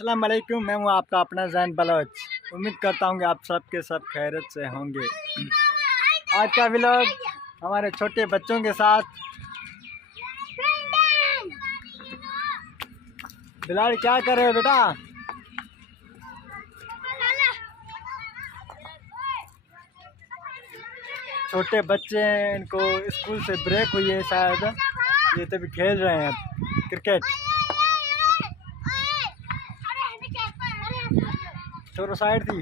अस्सलाम वालेकुम, मैं हूँ आपका अपना जैन बलोच। उम्मीद करता हूँ कि आप सब के सब खैरियत से होंगे। आज का व्लॉग हमारे छोटे बच्चों के साथ। बिलाल क्या कर रहे हो बेटा? छोटे बच्चे हैं, इनको स्कूल से ब्रेक हुई है शायद, ये तभी खेल रहे हैं क्रिकेट। छोरो साइड थी।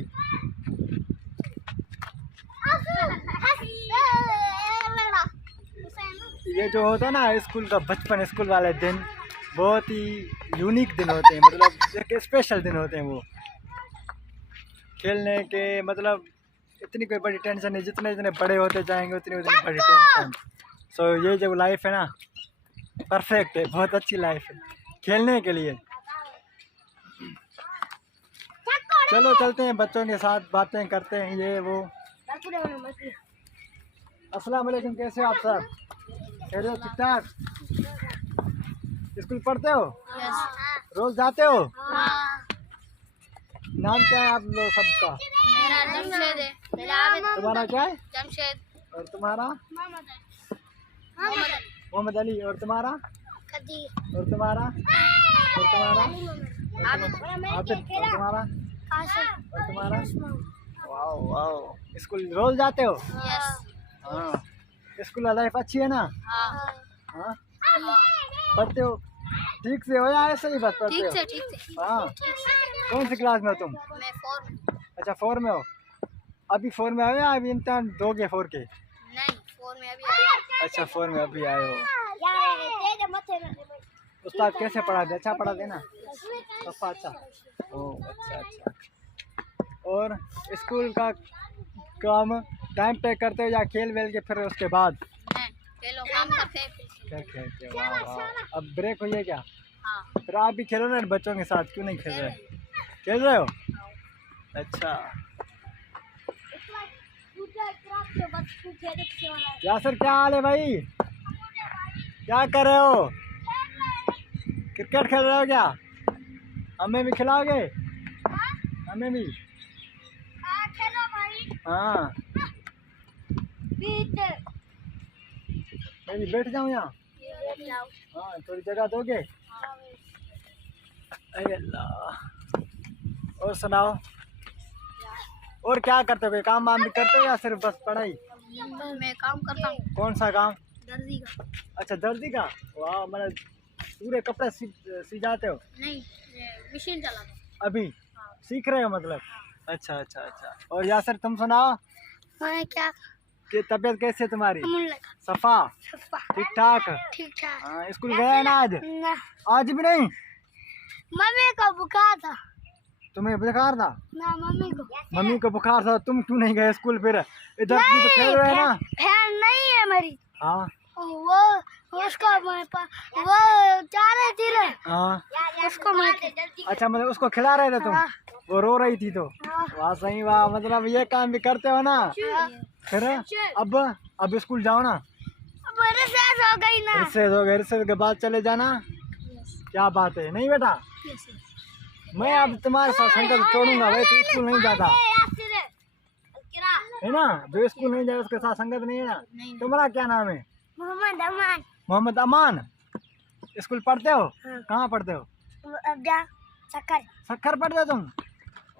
ये जो होता है ना स्कूल का बचपन, स्कूल वाले दिन बहुत ही यूनिक दिन होते हैं, मतलब एक स्पेशल दिन होते हैं वो। खेलने के मतलब इतनी कोई बड़ी टेंशन नहीं, जितने जितने बड़े होते जाएंगे उतनी उतनी बड़ी टेंशन। सो ये जो लाइफ है ना परफेक्ट है, बहुत अच्छी लाइफ है खेलने के लिए। चलो चलते हैं, बच्चों के साथ बातें करते हैं ये वो। अस्सलाम वालेकुम, कैसे हो आप सब? खैरियत, ठीक ठाक? स्कूल पढ़ते हो? रोज जाते हो? नाम क्या है आप लोग सबका? मेरा जमशेद है। तुम्हारा क्या है? जमशेद। और तुम्हारा? मोहम्मद अली। और तुम्हारा? और तुम्हारा? और तुम्हारा? आबिद। और तुम्हारा? और तुम्हारा? वाओ वाओ, स्कूल रोज जाते हो? हाँ, स्कूल लाइफ अच्छी है ना? हाँ, पढ़ते हो ठीक से हो या ऐसे ही बस पढ़ते हो? ठीक से। हाँ, कौन सी क्लास में हो तुम? मैं 4 में। अच्छा 4 में हो। अभी 4 में आए या अभी इम्तिहान दोगे 4 के? नहीं, 4 में अभी आया। अच्छा 4 में अभी आए हो। उस्ताद कैसे पढ़ाते? अच्छा पढ़ाते ना? सफा अच्छा। ओह अच्छा अच्छा। और स्कूल का काम टाइम पे करते हो या खेल वेल के फिर उसके बाद? नहीं, खेलो काम करते हैं फिर क्या खेलते हो? वाह वाह। अब ब्रेक हुई है क्या? हाँ। फिर आप भी खेलो ना बच्चों के साथ, क्यों नहीं खेल रहे? खेल रहे हो? अच्छा। यासर क्या हाल है भाई? क्या कर रहे हो? क्रिकेट खेल रहे हो क्या? हमें भी खिलाओगे? हमें भी? हाँ, मैं भी बैठ जाऊँ यहाँ? हाँ, थोड़ी जगह दोगे? अरे अल्लाह। और सुनाओ, और क्या करते हो? कोई काम वाम भी करते हो या सिर्फ बस पढ़ाई? मैं काम करता हूँ, कौन सा काम? दर्जी का। अच्छा दर्जी का। वाह, मतलब पूरे कपड़े सी जाते हो? नहीं, मशीन चलाता हूँ। अभी सीख रहे हो मतलब? अच्छा अच्छा अच्छा। और यासर तुम सुनाओ, मैं क्या कि तबीयत कैसी है तुम्हारी? सफा? सफा। ठीक ठाक? ठीक ठाक। हाँ, स्कूल गया है ना आज? आज भी नहीं? मम्मी को बुखार था। तुम्हें बुखार था? ना, मम्मी को। मम्मी को बुखार था, तुम क्यों नहीं गए स्कूल? फिर इधर भी तो खेल रहे हैं ना? फैन नहीं है मेरी। हाँ, वो उसका वो चारे थी रे। हाँ। उसको मैं अच्छा, मतलब उसको खिला रहे थे तुम? हाँ। वो रो रही थी तो? वाह सही, वाह, मतलब ये काम भी करते हो ना? फिर अब स्कूल जाओ ना। रिसेस हो गई ना। रिसेस हो गए, रिसेस के बाद चले जाना। क्या बात है, नहीं बेटा? मैं अब तुम्हारे साथ संगत छोड़ूंगा भाई, तू स्कूल नहीं जाता है ना? जो स्कूल नहीं जाए उसके साथ संगत नहीं है ना? तुम्हारा क्या नाम है? मोहम्मद अमान। मोहम्मद अमान। स्कूल पढ़ते हो? हाँ। कहाँ पढ़ते हो? सक्कर। सक्खर पढ़ते हो तुम?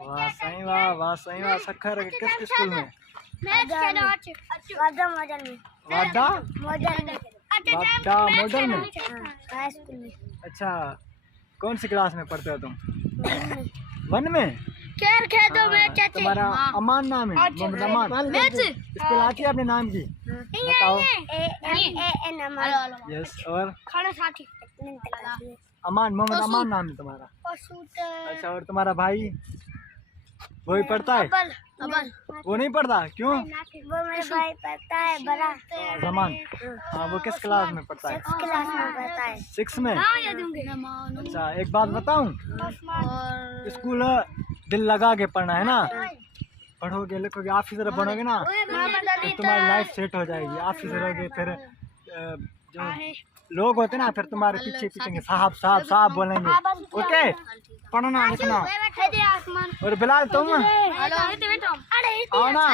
वाह सही, वाह वाह सही, वाह। सक्खर किस स्कूल में? वादा मॉडल में। वादा? मॉडल में। वादा मॉडल में? हाई स्कूल में। अच्छा, कौन सी क्लास में पढ़ते हो तुम? 1 में? खेल खेतो में चाचे। तुम्हारा अमान नाम है? मोहम्मद अमान। स्पेल आती है अपने नाम की? बताओ। यस। और खाना साथी। अमान, मोहम्मद अमान नाम है तुम्हारा? अच्छा, और तुम्हारा भाई वो ही पढ़ता है? अबल। वो नहीं पढ़ता, क्यों? वो मेरा भाई पढ़ता है बड़ा। जमान। हाँ, वो किस क्लास में पढ़ता है? क्लास में पढ़ता है। 6 में? अच्छा, एक बात बताऊं, स्कूल दिल लगा के पढ़ना है ना? पढ़ोगे लिखोगे ऑफिसर बनोगे ना तो तुम्हारी लाइफ सेट हो जाएगी। ऑफिसर होगे फिर जो लोग होते ना फिर तुम्हारे पीछे पीछे साहब साहब साहब बोलेंगे। ओके, पढ़ना लिखना। और बिलाल तुम आओ ना।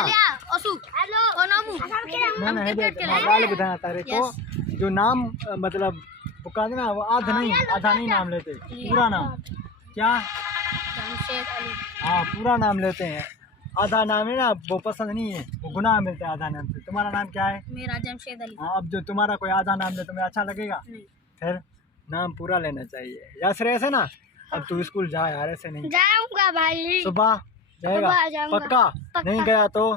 मैंने बिलाल बताया तारे को जो नाम मतलब वो कहते ना वो आधा नहीं नाम लेते, पूरा नाम क्या? हाँ पूरा नाम लेते हैं, आधा नाम है ना वो पसंद नहीं है, वो गुनाह मिलता है आधा नाम से। तुम्हारा नाम क्या है? मेरा जमशेद अली। हाँ, अब जो तुम्हारा कोई आधा नाम ले तुम्हें अच्छा लगेगा? फिर नाम पूरा लेना चाहिए। या श्रेयस है ना, अब तू स्कूल जा यार, ऐसे नहीं। जाऊंगा भाई, सुबह जाएगा? सुबह जाऊंगा। पक्का? नहीं गया तो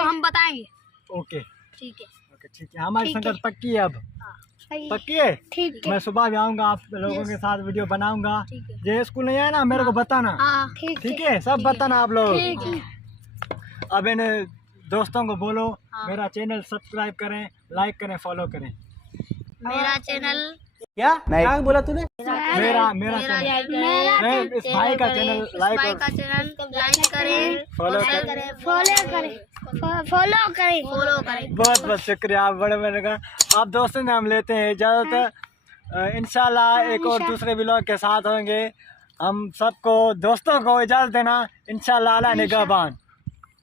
हम बताएंगे। ओके ठीक है, ओके ठीक है, हमारी संगत पक्की है अब। पक्की है? ठीक मैं सुबह भी आऊँगा, आप लोगों के साथ वीडियो बनाऊंगा। ठीक है। जो स्कूल नहीं आया ना मेरे को बताना, ठीक है? सब बताना आप लोग। अब इन दोस्तों को बोलो मेरा चैनल सब्सक्राइब करें, लाइक करें, फॉलो करें। मेरा चैनल क्या क्या बोला तूने? मेरा नहीं, इस भाई का चैनल लाइक करें, फॉलो करें। बहुत बहुत शुक्रिया, आप बड़े बड़े का। आप दोस्तों ने हम लेते हैं इजाज़त। इंशाल्लाह एक और दूसरे व्लॉग के साथ होंगे। हम सबको दोस्तों को इजाज़त देना, इंशाल्लाह अल्लाह निगहबान।